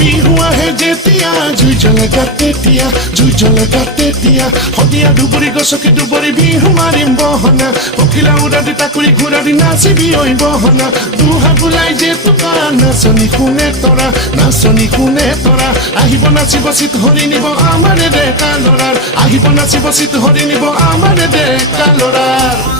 বিহু আহে যেতিয়া জুই জ্বলে গাত তেতিয়া জুই জ্বলে গাত তেতিয়া সদিয়া দুবৰি গছকি দুবৰি বিহু মাৰিম বহনা পখিলা উৰা দি তাকুৰি ঘূৰা দি নাচিবি ঐ বহনা দুহা বুলাই যে তোকা নাচনি কোনে তৰা আহিব নাচিব চিত হৰি নিব আমাৰে ডেকা ল'ৰাৰ আহিব নাচিব চিত হৰি নিব আমাৰে ডেকা ল'ৰাৰ